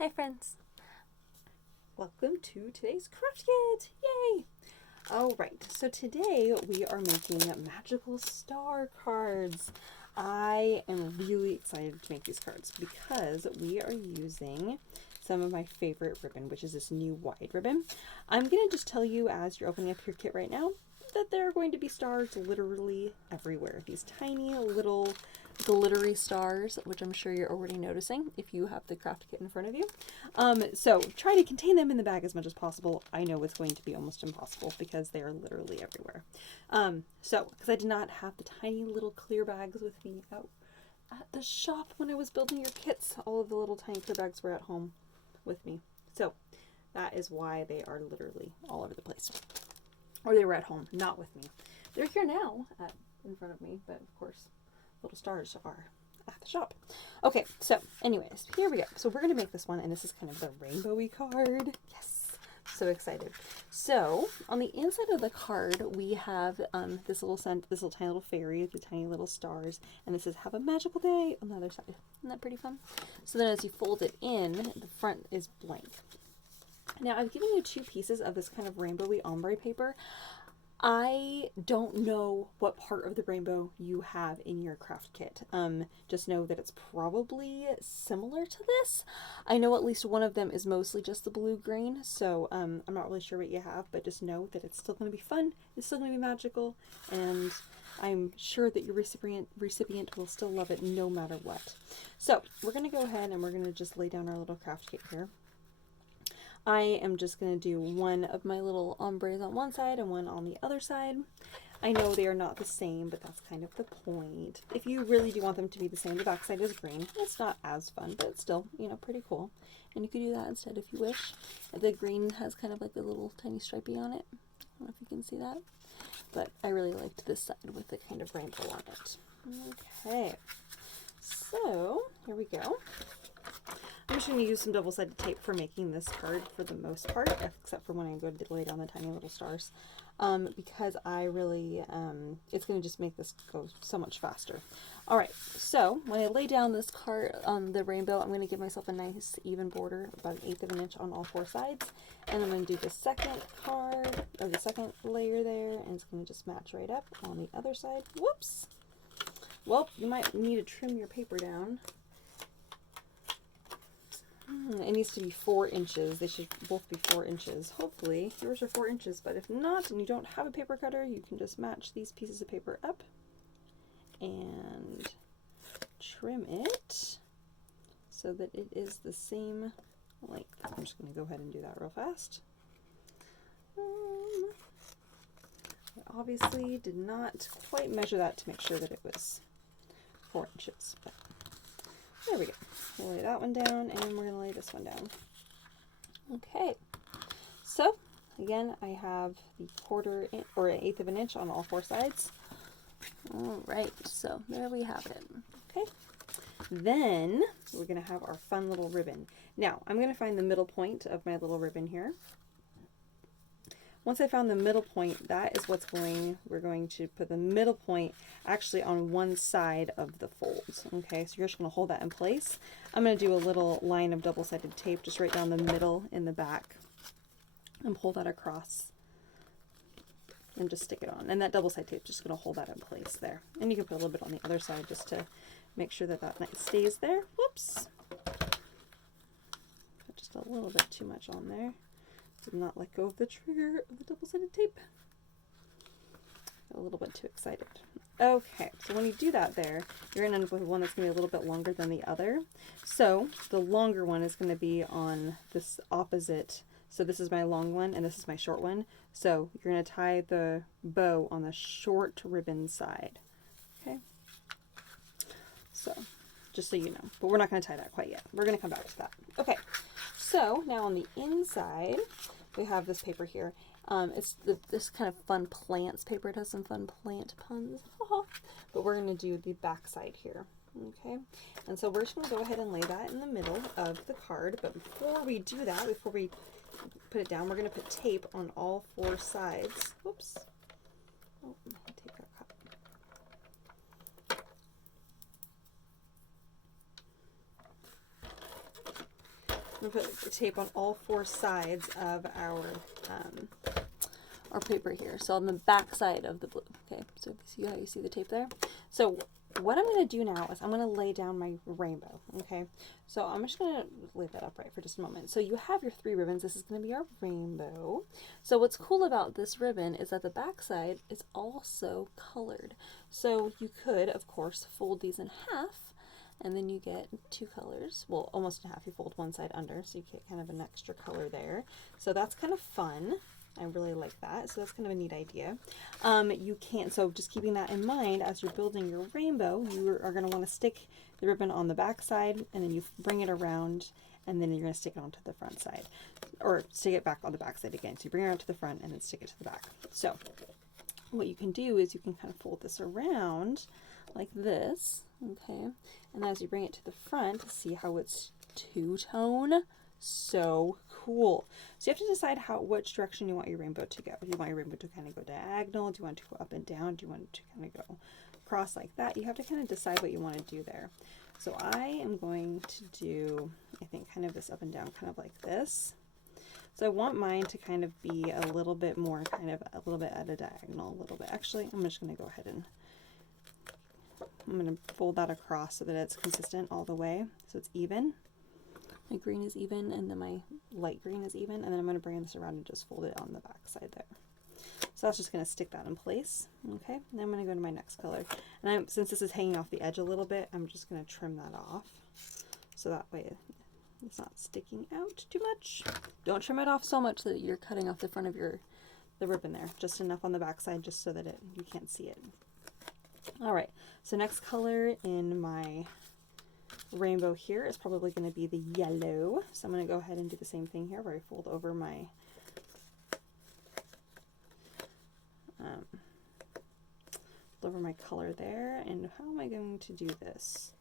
Hi friends! Welcome to today's craft kit! Yay! Alright, so today we are making magical star cards. I am really excited to make these cards because we are using some of my favorite ribbon, which is this new wide ribbon. I'm going to just tell you as you're opening up your kit right now that there are going to be stars literally everywhere. These tiny little glittery stars, which I'm sure you're already noticing if you have the craft kit in front of you. So try to contain them in the bag as much as possible. I know it's going to be almost impossible because they are literally everywhere. Because I did not have the tiny little clear bags with me out at the shop when I was building your kits. All of the little tiny clear bags were at home with me. So that is why they are literally all over the place. Or they were at home, not with me. They're here now in front of me, but of course little stars are at the shop. Okay, so anyways, here we go. So we're going to make this one, and this is kind of the rainbowy card. Yes, so excited. So on the inside of the card, we have this little tiny little fairy with the tiny little stars, and this says "Have a magical day" on the other side. Isn't that pretty fun? So then as you fold it in, the front is blank. Now I've given you two pieces of this kind of rainbowy ombre paper. I don't know what part of the rainbow you have in your craft kit. Just know that it's probably similar to this. I know at least one of them is mostly just the blue-green, so I'm not really sure what you have, but just know that it's still going to be fun, it's still going to be magical, and I'm sure that your recipient will still love it no matter what. So we're going to go ahead and we're going to just lay down our little craft kit here. I am just going to do one of my little ombres on one side and one on the other side. I know they are not the same, but that's kind of the point. If you really do want them to be the same, the back side is green. It's not as fun, but it's still, pretty cool. And you could do that instead if you wish. The green has kind of like a little tiny stripey on it. I don't know if you can see that. But I really liked this side with the kind of rainbow on it. Okay. So, here we go. I'm just going to use some double-sided tape for making this card for the most part, except for when I go to lay down the tiny little stars, because I really, it's going to just make this go so much faster. Alright, so when I lay down this card on the rainbow, I'm going to give myself a nice even border, about 1/8 of an inch on all four sides, and I'm going to do the second card, or the second layer there, and it's going to just match right up on the other side. Whoops! Well, you might need to trim your paper down. It needs to be 4 inches. They should both be 4 inches. Hopefully yours are 4 inches, but if not and you don't have a paper cutter, you can just match these pieces of paper up and trim it so that it is the same length. I'm just going to go ahead and do that real fast. I obviously did not quite measure that to make sure that it was 4 inches, but there we go. We'll lay that one down, and we're going to lay this one down. Okay, so again, I have the 1/4 or 1/8 of an inch on all four sides. All right, so there we have it. Okay, then we're going to have our fun little ribbon. Now, I'm going to find the middle point of my little ribbon here. Once I found the middle point, that is we're going to put the middle point actually on one side of the folds. Okay, so you're just going to hold that in place. I'm going to do a little line of double-sided tape just right down the middle in the back and pull that across and just stick it on. And that double-sided tape is just going to hold that in place there. And you can put a little bit on the other side just to make sure that that stays there. Whoops! Put just a little bit too much on there. Did not let go of the trigger of the double-sided tape. A little bit too excited. Okay, so when you do that there, you're going to end up with one that's going to be a little bit longer than the other. So the longer one is going to be on this opposite. So this is my long one and this is my short one. So you're going to tie the bow on the short ribbon side. Okay. So just so you know, but we're not going to tie that quite yet. We're going to come back to that. Okay. So now on the inside, we have this paper here. It's this kind of fun plants paper. It has some fun plant puns. But we're going to do the back side here. Okay, and so we're just going to go ahead and lay that in the middle of the card. But before we do that, before we put it down, we're going to put tape on all four sides. Whoops. Oh, my tape got caught. I'm going to put tape on all 4 sides of our paper here. So on the back side of the blue. Okay, so see how you see the tape there? So what I'm going to do now is I'm going to lay down my rainbow. Okay, so I'm just going to lay that upright for just a moment. So you have your 3 ribbons. This is going to be our rainbow. So what's cool about this ribbon is that the back side is also colored. So you could, of course, fold these in half, and then you get 2 colors. Well, almost in half. You fold one side under, so you get kind of an extra color there. So that's kind of fun. I really like that. So that's kind of a neat idea. You can't, so just keeping that in mind as you're building your rainbow, you are going to want to stick the ribbon on the back side, and then you bring it around, and then you're going to stick it onto the front side, or stick it back on the back side again. So you bring it around to the front and then stick it to the back. So what you can do is you can kind of fold this around like this, okay? And as you bring it to the front, see how it's two-tone? So cool. So you have to decide which direction you want your rainbow to go. Do you want your rainbow to kind of go diagonal? Do you want it to go up and down? Do you want it to kind of go across like that? You have to kind of decide what you want to do there. So I am going to do, I think, kind of this up and down, kind of like this. So I want mine to kind of be a little bit more, kind of a little bit at a diagonal, a little bit. Actually, I'm just going to go ahead and I'm going to fold that across so that it's consistent all the way, so it's even. My green is even, and then my light green is even, and then I'm going to bring this around and just fold it on the back side there. So that's just going to stick that in place. Okay, then I'm going to go to my next color. And since this is hanging off the edge a little bit, I'm just going to trim that off, so that way it's not sticking out too much. Don't trim it off so much that you're cutting off the front of the ribbon there. Just enough on the back side just so that you can't see it. All right, so next color in my rainbow here is probably going to be the yellow. So I'm going to go ahead and do the same thing here where I fold over my color there. And how am I going to do this?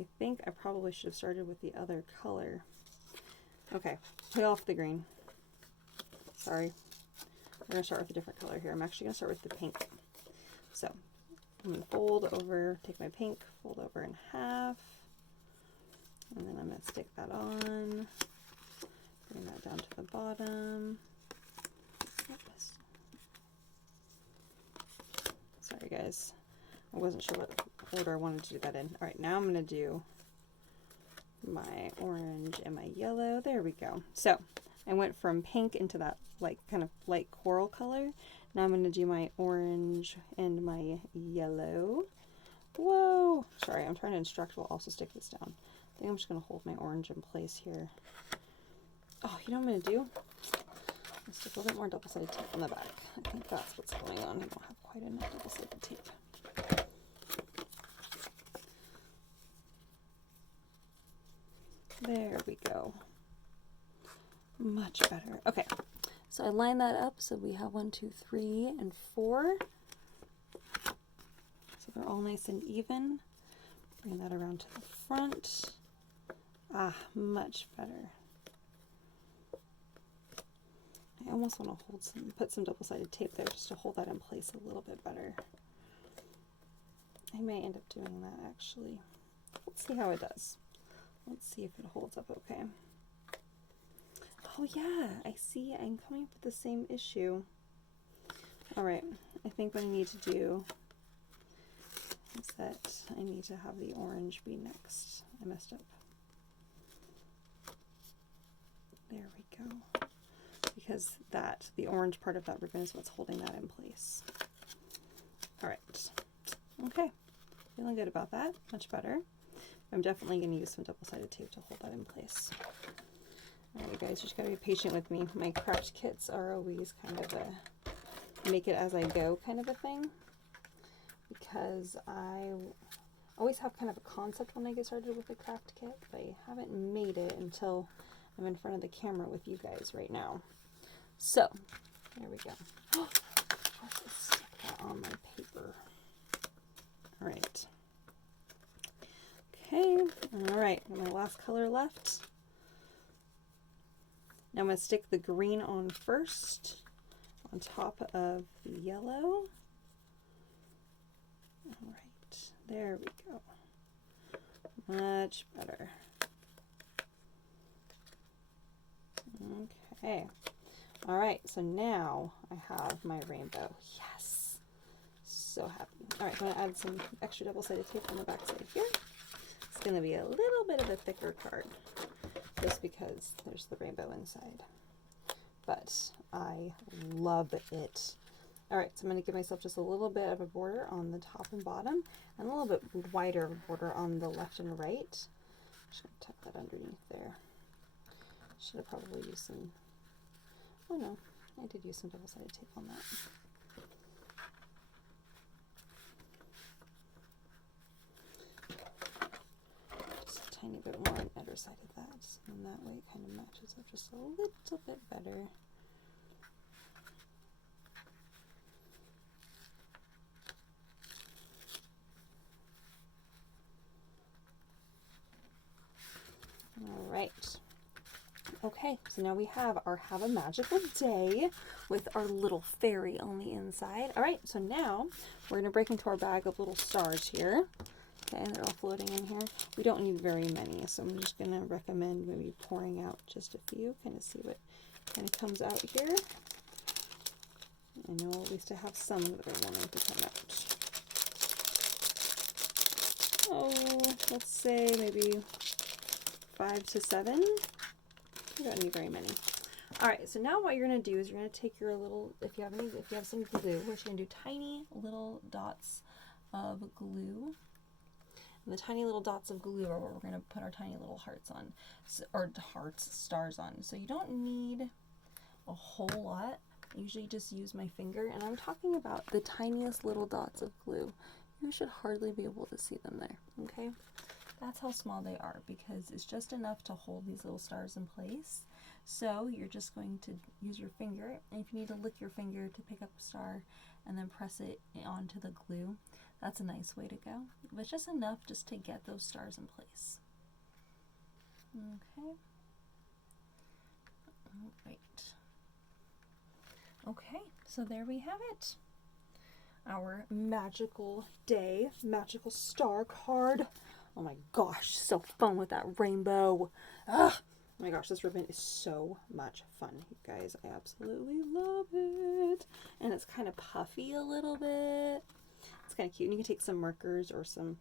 I think I probably should have started with the other color. Okay, peel off the green. Sorry. We're going to start with a different color here. I'm actually going to start with the pink. So I'm going to fold over, take my pink, fold over in half. And then I'm going to stick that on, bring that down to the bottom. Oops. Sorry guys, I wasn't sure what order I wanted to do that in. Alright, now I'm going to do my orange and my yellow. There we go. So I went from pink into that kind of light coral color. Now I'm going to do my orange and my yellow. Whoa! Sorry, I'm trying to instruct while also stick this down. I think I'm just going to hold my orange in place here. Oh, you know what I'm going to do? Let's stick a little bit more double-sided tape on the back. I think that's what's going on. I don't have quite enough double-sided tape. There we go. Much better. Okay, so I line that up so we have 1, 2, 3, and 4. So they're all nice and even. Bring that around to the front. Ah, much better. I almost want to put some double-sided tape there just to hold that in place a little bit better. I may end up doing that actually. Let's see how it does. Let's see if it holds up okay. Oh yeah, I see. I'm coming up with the same issue. Alright, I think what I need to do is that I need to have the orange be next. I messed up. There we go. Because the orange part of that ribbon is what's holding that in place. Alright. Okay. Feeling good about that. Much better. I'm definitely going to use some double-sided tape to hold that in place. Alright, you guys, you just got to be patient with me. My craft kits are always kind of a make it as I go kind of a thing. Because I always have kind of a concept when I get started with a craft kit, but I haven't made it until I'm in front of the camera with you guys right now. So, there we go. Oh, I have to stick that on my paper. Alright. Okay, alright, my last color left. Now I'm going to stick the green on first, on top of the yellow. Alright, there we go. Much better. Okay. All right, so now I have my rainbow. Yes. So happy. All right, I'm going to add some extra double-sided tape on the back side here. It's going to be a little bit of a thicker card just because there's the rainbow inside. But I love it. All right, so I'm going to give myself just a little bit of a border on the top and bottom and a little bit wider of a border on the left and right. Just going to tuck that underneath there. Should have probably used some, oh no, I did use some double-sided tape on that. Just a tiny bit more on either side of that, and that way it kind of matches up just a little bit better. All right. Okay, so now we have our Have a Magical Day with our little fairy on the inside. All right, so now we're going to break into our bag of little stars here. Okay, they're all floating in here. We don't need very many, so I'm just going to recommend maybe pouring out just a few, kind of see what kind of comes out here. I know at least I have some that are wanting to come out. Oh, let's say maybe 5 to 7. You don't need very many. All right, so now what you're going to do is you're going to take your little, if you have some glue, we're just going to do tiny little dots of glue. And the tiny little dots of glue are what we're going to put our tiny little hearts on, or stars on. So you don't need a whole lot. I usually just use my finger, and I'm talking about the tiniest little dots of glue. You should hardly be able to see them there, okay? That's how small they are, because it's just enough to hold these little stars in place. So you're just going to use your finger, and if you need to lick your finger to pick up a star and then press it onto the glue, that's a nice way to go. But it's just enough just to get those stars in place. Okay. All right. Okay, so there we have it. Our magical day, magical star card. Oh my gosh, so fun with that rainbow. Ugh. Oh my gosh, this ribbon is so much fun, you guys. I absolutely love it. And it's kind of puffy a little bit. It's kind of cute. And you can take some markers or some,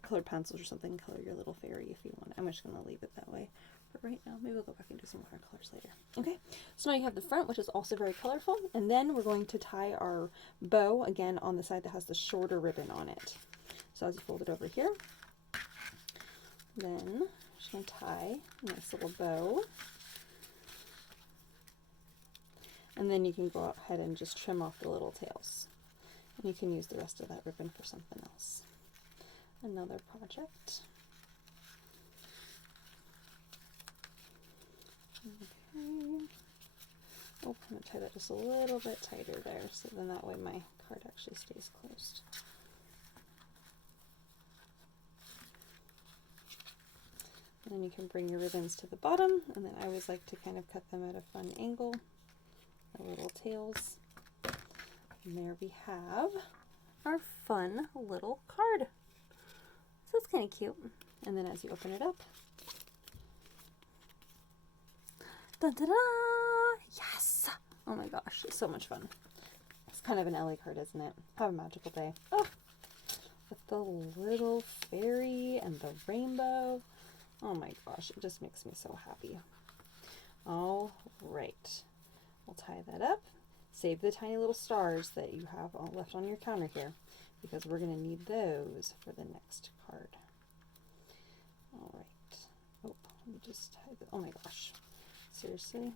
colored pencils or something, color your little fairy if you want. I'm just going to leave it that way for right now. Maybe we'll go back and do some water colors later. Okay, so now you have the front, which is also very colorful. And then we're going to tie our bow, again, on the side that has the shorter ribbon on it. So as you fold it over here, then I'm just going to tie a nice little bow. And then you can go ahead and just trim off the little tails. And you can use the rest of that ribbon for something else. Another project. Okay. Oh, I'm going to tie that just a little bit tighter there, so then that way my card actually stays closed. And then you can bring your ribbons to the bottom, and then I always like to kind of cut them at a fun angle, the little tails. And there we have our fun little card. So it's kind of cute. And then as you open it up, dun, dun, dun, yes! Oh my gosh, it's so much fun. It's kind of an LA card, isn't it? Have a magical day. Oh, with the little fairy and the rainbow. Oh my gosh, it just makes me so happy. All right, we'll tie that up. Save the tiny little stars that you have all left on your counter here, because we're going to need those for the next card. All right. Oh, let me just tie that. Oh my gosh. Seriously?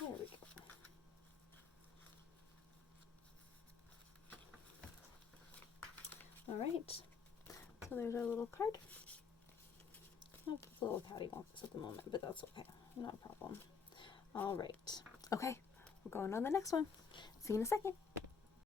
There we go. All right. So there's our little card. Oh, the little catty wants this at the moment, but that's okay. Not a problem. All right. Okay, we're going on the next one. See you in a second.